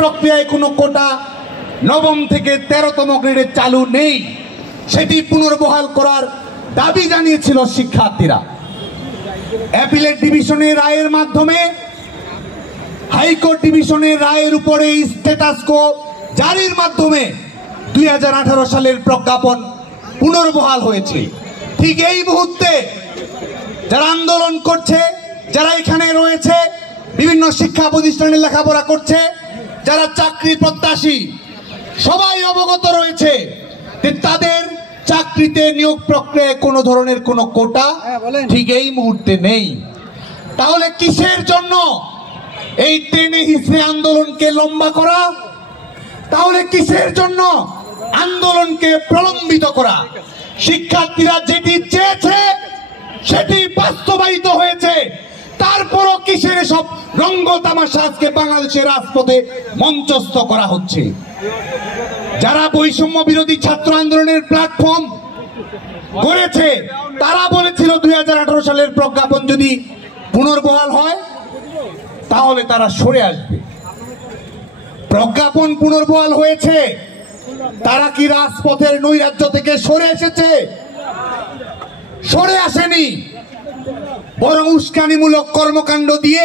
প্রক্রিয়ায় কোনো কোটা নবম থেকে 13তম গ্রেডে চালু নেই, সেটি পুনর্বহাল করার দাবি জানিয়েছিল শিক্ষার্থীরা। অ্যাপিলেট ডিভিশনের রায়ের মাধ্যমে হাইকোর্ট ডিভিশনের রায়ের উপরে স্ট্যাটাস কো জারির মাধ্যমে 2018 সালের প্রজ্ঞাপন পুনর্বহাল হয়েছে। ঠিক এই মুহূর্তে যারা আন্দোলন করছে, যারা এখানে রয়েছে, বিভিন্ন শিক্ষা প্রতিষ্ঠানে লেখাপড়া করছে, যারা চাকরি প্রত্যাশী, সবাই অবগত রয়েছে যে তাদের চাকরিতে নিয়োগ প্রক্রিয়ায় কোনো ধরনের কোনো কোটা ঠিক এই মুহূর্তে নেই। তাহলে কিসের জন্য এই টেনে হিসড়ে আন্দোলনকে লম্বা করা? তাহলে কিসের জন্য আন্দোলনকে প্রলম্বিত করা? শিক্ষার্থীরা যেটি চেয়েছে সেটি বাস্তবায়িত হয়েছে, তারপরও কিসের সব রঙ্গ তামাশা আজকে বাংলাদেশের রাজপথে মঞ্চস্থ করা হচ্ছে? যারা বৈষম্য বিরোধী ছাত্র আন্দোলনের প্ল্যাটফর্ম করেছে তারা বলেছিল 2018 সালের প্রজ্ঞাপন যদি পুনর্বহাল হয় তাহলে তারা সরে আসবে। প্রজ্ঞাপন পুনর্বহাল হয়েছে, তারা কি রাজপথের নৈরাজ্য থেকে সরে এসেছে? সরে আসেনি, বরং উস্কানিমূলক কর্মকাণ্ড দিয়ে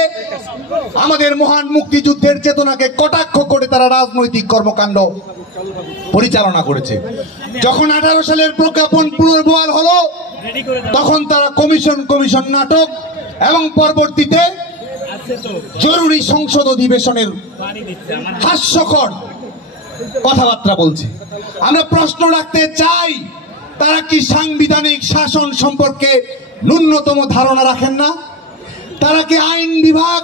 আমাদের মহান মুক্তিযুদ্ধের চেতনাকে কটাক্ষ করে তারা রাজনৈতিক কর্মকাণ্ড পরিচালনা করেছে। যখন 18 সালের প্রজ্ঞাপন পুনর্বহাল হলো তখন তারা কমিশন নাটক এবং পরবর্তীতে জরুরি সংসদ অধিবেশনের হাস্যকর কথাবার্তা বলছে। আমরা প্রশ্ন রাখতে চাই, তারা কি সাংবিধানিক শাসন সম্পর্কে ন্যূনতম ধারণা রাখেন না? তারা কি আইন বিভাগ,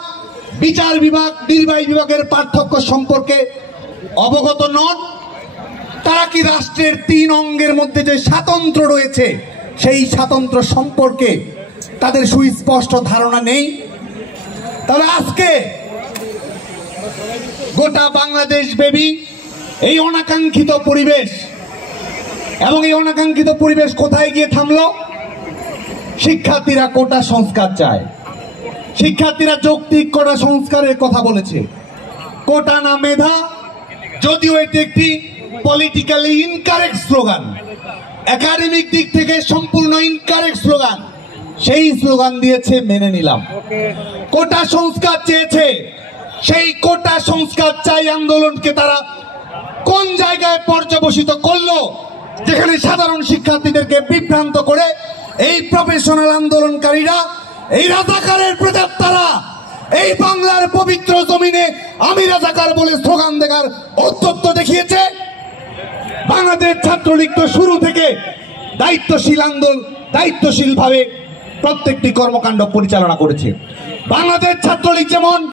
বিচার বিভাগ, নির্বাহী বিভাগের পার্থক্য সম্পর্কে অবগত নন? তারা কি রাষ্ট্রের 3 অঙ্গের মধ্যে যে স্বাতন্ত্র্য রয়েছে সেই স্বাতন্ত্র্য সম্পর্কে তাদের সুস্পষ্ট ধারণা নেই? তাহলে আজকে গোটা বাংলাদেশ ব্যাপী এই অনাকাঙ্ক্ষিত পরিবেশ, এবং এই অনাকাঙ্ক্ষিত পরিবেশ কোথায় গিয়ে থামলো? শিক্ষার্থীরা কোটা সংস্কার চায়, শিক্ষার্থীরা যৌক্তিক কোটা সংস্কারের কথা বলেছে। কোটা না মেধা, যদিও এটি একটি পলিটিক্যালি ইনকারেক্ট স্লোগান, একাডেমিক দিক থেকে সম্পূর্ণ ইনকারেক্ট স্লোগান, সেই স্লোগান দিয়েছে, মেনে নিলাম। কোটা সংস্কার চেয়েছে, সেই কোটা সংস্কার চাই আন্দোলনকে তারা কোন জায়গায় পর্যবসিত করলো, যেখানে সাধারণ শিক্ষার্থীদেরকে বিভ্রান্ত করে এই প্রফেশনাল আন্দোলনকারীরা, এই রাজাকারের প্রেতাত্মারা এই বাংলার পবিত্র জমিনে আমি রাজাকার বলে স্লোগান দেওয়ার ঔদ্ধত্য দেখিয়েছে। বাংলাদেশ ছাত্রলীগ তো শুরু থেকে দায়িত্বশীলভাবে প্রত্যেকটি কর্মকাণ্ড পরিচালনা করেছে। বাংলাদেশ ছাত্রলীগ যেমন